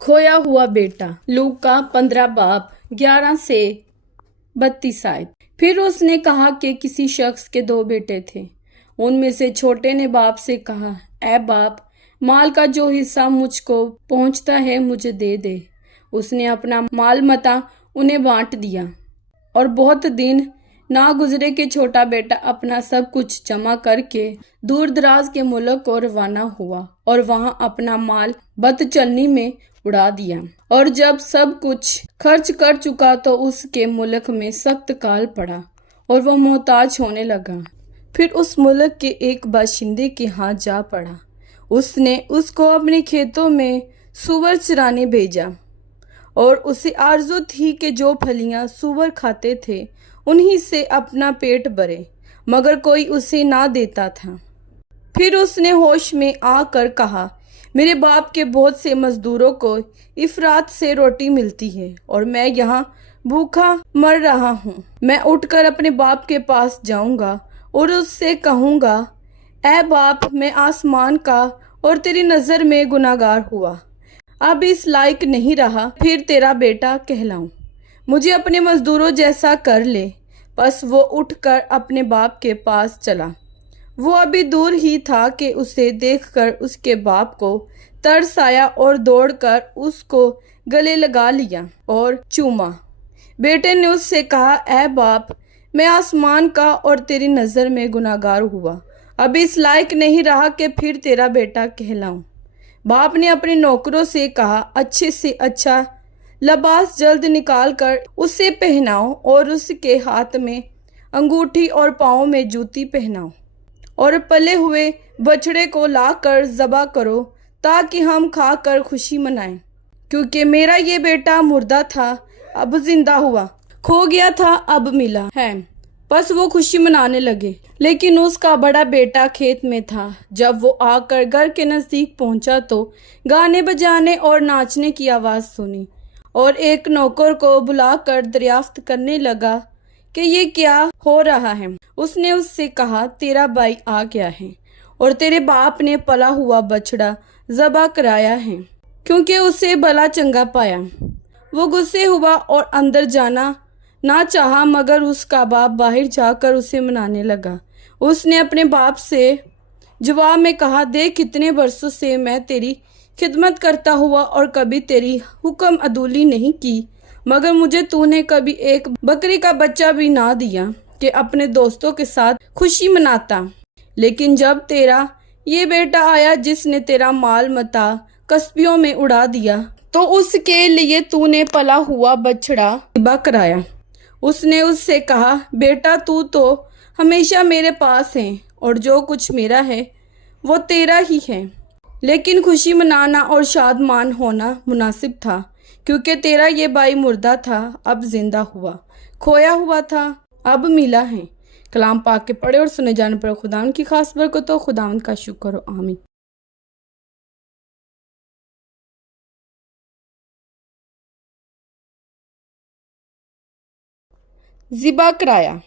खोया हुआ बेटा। लूका 15 बाब 11 से 32 आयत। फिर उसने कहा कि किसी शख्स के 2 बेटे थे। उनमें से छोटे ने बाप से कहा, ऐ बाप, माल का जो हिस्सा मुझको पहुंचता है मुझे दे दे। उसने अपना माल मता उन्हें बांट दिया। और बहुत दिन ना गुजरे कि छोटा बेटा अपना सब कुछ जमा करके दूर दराज के मुल्क को रवाना हुआ और वहां अपना माल बदचलनी में उड़ा दिया। और जब सब कुछ खर्च कर चुका तो उसके मुल्क में सख्त काल पड़ा और वो मोहताज होने लगा। फिर उस मुल्क के एक बाशिंदे के हाथ जा पड़ा। उसने उसको अपने खेतों में सूअर चराने भेजा और उसे आरज़ू थी कि जो फलियां सूअर खाते थे उन्हीं से अपना पेट भरे, मगर कोई उसे ना देता था। फिर उसने होश में आकर कहा, मेरे बाप के बहुत से मजदूरों को इफरात से रोटी मिलती है और मैं यहाँ भूखा मर रहा हूँ। मैं उठकर अपने बाप के पास जाऊंगा और उससे कहूँगा, ऐ बाप, मैं आसमान का और तेरी नज़र में गुनाहगार हुआ, अब इस लायक नहीं रहा फिर तेरा बेटा कहलाऊं। मुझे अपने मजदूरों जैसा कर ले। बस वो उठकर अपने बाप के पास चला। वो अभी दूर ही था कि उसे देखकर उसके बाप को तरस आया और दौड़कर उसको गले लगा लिया और चूमा। बेटे ने उससे कहा, ऐ बाप, मैं आसमान का और तेरी नज़र में गुनाहगार हुआ, अब इस लायक नहीं रहा कि फिर तेरा बेटा कहलाऊं। बाप ने अपने नौकरों से कहा, अच्छे से अच्छा लिबास जल्द निकाल कर उसे पहनाओ और उसके हाथ में अंगूठी और पाँव में जूती पहनाओ और पले हुए बछड़े को लाकर ज़बह करो ताकि हम खा कर खुशी मनाएं। क्योंकि मेरा ये बेटा मुर्दा था, अब जिंदा हुआ, खो गया था, अब मिला है। बस वो खुशी मनाने लगे। लेकिन उसका बड़ा बेटा खेत में था। जब वो आकर घर के नज़दीक पहुंचा तो गाने बजाने और नाचने की आवाज़ सुनी और एक नौकर को बुलाकर दरियाफ्त करने लगा कि ये क्या हो रहा है। उसने उससे कहा, तेरा भाई आ गया है और तेरे बाप ने पला हुआ बछड़ा ज़बह कराया है क्योंकि उसे भला चंगा पाया। वो गुस्से हुआ और अंदर जाना ना चाहा, मगर उसका बाप बाहर जाकर उसे मनाने लगा। उसने अपने बाप से जवाब में कहा, देख, कितने बरसों से मैं तेरी खिदमत करता हुआ और कभी तेरी हुक्म अदूली नहीं की, मगर मुझे तूने कभी एक बकरी का बच्चा भी ना दिया कि अपने दोस्तों के साथ खुशी मनाता। लेकिन जब तेरा ये बेटा आया जिसने तेरा माल मता कस्बियों में उड़ा दिया, तो उसके लिए तूने पला हुआ बछड़ा ज़िबा कराया। उसने उससे कहा, बेटा, तू तो हमेशा मेरे पास है और जो कुछ मेरा है वो तेरा ही है। लेकिन खुशी मनाना और शादमान होना मुनासिब था क्योंकि तेरा ये भाई मुर्दा था, अब जिंदा हुआ, खोया हुआ था, अब मिला है। कलाम पाक के पढ़े और सुने जाने पर खुदावंद की खास बरकत हो। खुदावंद का शुक्र हो। आमीन। ज़िबा कराया।